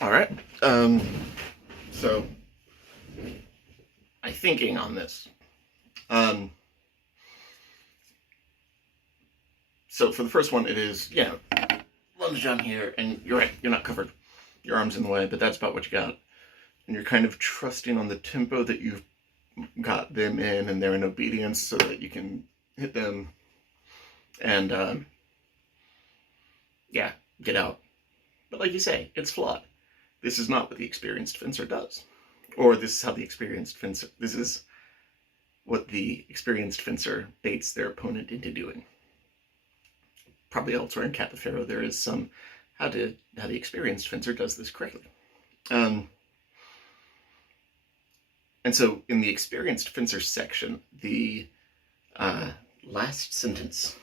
All right. So I'm thinking on this. Um, so for the first one, it is, lunge down here, and you're right, you're not covered. Your arm's in the way, but that's about what you got. And you're kind of trusting on the tempo that you've got them in, and they're in obedience so that you can hit them and, get out. But like you say, it's flawed. This is not what the experienced fencer does. Or this is how the experienced fencer, this is what the experienced fencer baits their opponent into doing. Probably elsewhere in Capoferro there is some how the experienced fencer does this correctly. And so in the experienced fencer section, the last sentence,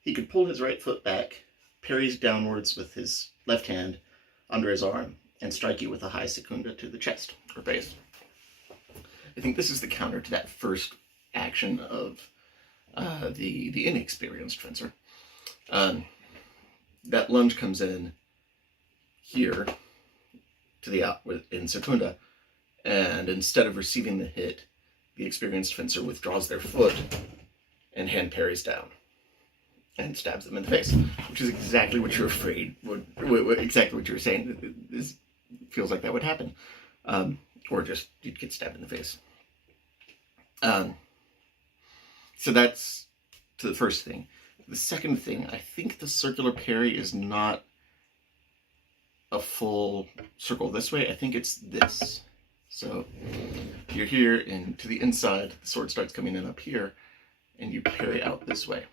he could pull his right foot back, parries downwards with his left hand under his arm, and strike you with a high secunda to the chest or base. I think this is the counter to that first action of the inexperienced fencer. That lunge comes in here to the out in secunda, and instead of receiving the hit, the experienced fencer withdraws their foot and hand parries down and stabs them in the face, which is exactly what you're afraid would, exactly what you were saying. This feels like that would happen, or just you'd get stabbed in the face. So that's to the first thing. The second thing, I think the circular parry is not a full circle this way. I think it's this. So you're here, and to the inside, the sword starts coming in up here, and you parry out this way.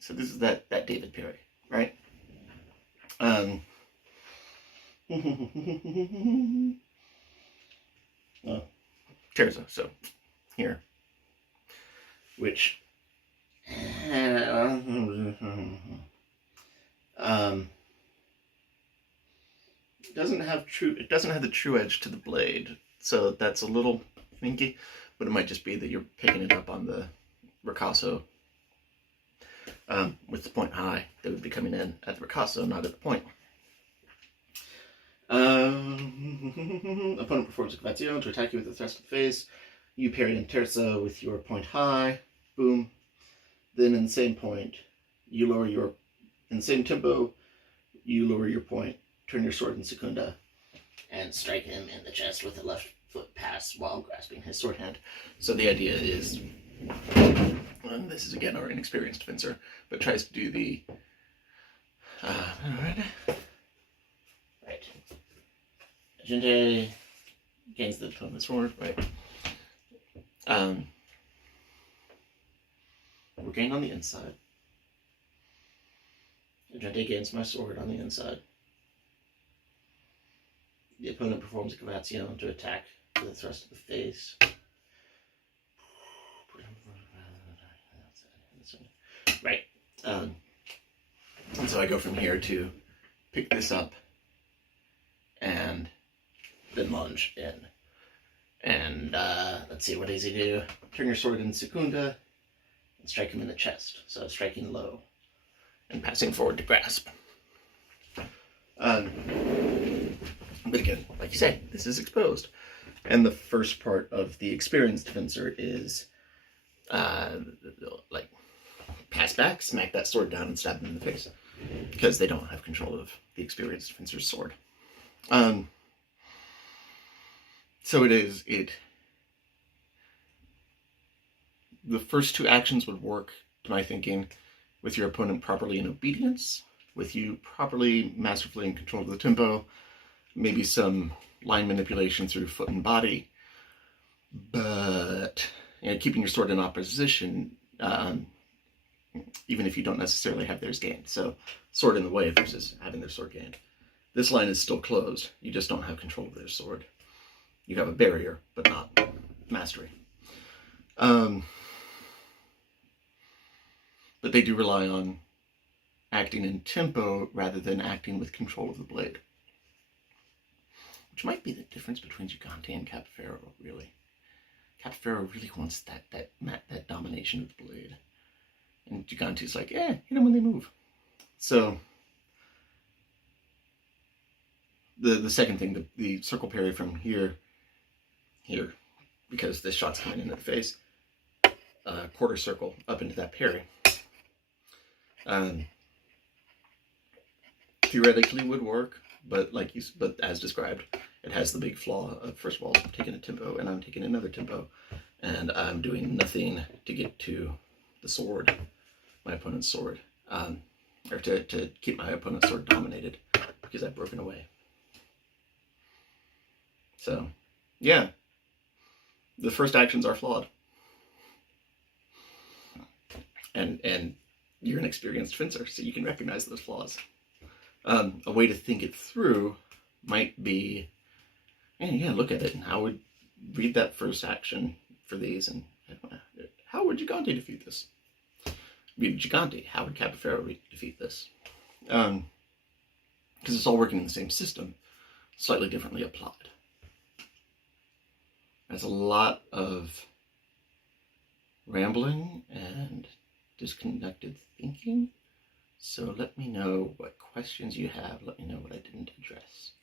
So this is that David parry, right? Terza, so here, which doesn't have the true edge to the blade, so that's a little funky, but it might just be that you're picking it up on the ricasso. With the point high, they would be coming in at the ricasso, not at the point. Opponent performs a cavazione to attack you with a thrust of the face. You parry in terza with your point high. Boom. Then in the same point, you lower your, in the same tempo, you lower your point, turn your sword in secunda, and strike him in the chest with a left foot pass while grasping his sword hand. So the idea is, and this is again our inexperienced fencer, but tries to do the right. Agente gains the opponent's sword, right? We're gained on the inside. Agente gains my sword on the inside. The opponent performs a cavazione to attack with a thrust of the face. Right. And so I go from here to pick this up and then lunge in. And let's see, what does he do? Turn your sword in secunda and strike him in the chest. So striking low and passing forward to grasp. But again, like you say, this is exposed. And the first part of the experienced fencer is like pass back, smack that sword down, and stab them in the face, because they don't have control of the experienced fencer's sword. So the first two actions would work, to my thinking, with your opponent properly in obedience, with you properly, masterfully in control of the tempo, maybe some line manipulation through foot and body, but keeping your sword in opposition, even if you don't necessarily have theirs gained. So sword in the way versus having their sword gained. This line is still closed. You just don't have control of their sword. You have a barrier, but not mastery. But they do rely on acting in tempo rather than acting with control of the blade, which might be the difference between Gigante and Capoferro, really. Capoferro really wants that domination of the blade. And Gigante's like, hit them when they move. So the second thing, the circle parry from here, because this shot's coming into the face, quarter circle up into that parry. Theoretically would work, but but as described, it has the big flaw of, first of all, I'm taking a tempo and I'm taking another tempo, and I'm doing nothing to get to the sword, my opponent's sword, or to keep my opponent's sword dominated, because I've broken away. So, yeah, the first actions are flawed, and you're an experienced fencer, so you can recognize those flaws. A way to think it through might be, yeah, look at it, and how would read that first action for these, and how would Gigante defeat this? Read Gigante, how would Capoferro defeat this? Because it's all working in the same system, slightly differently applied. There's a lot of rambling and disconnected thinking. So let me know what questions you have. Let me know what I didn't address.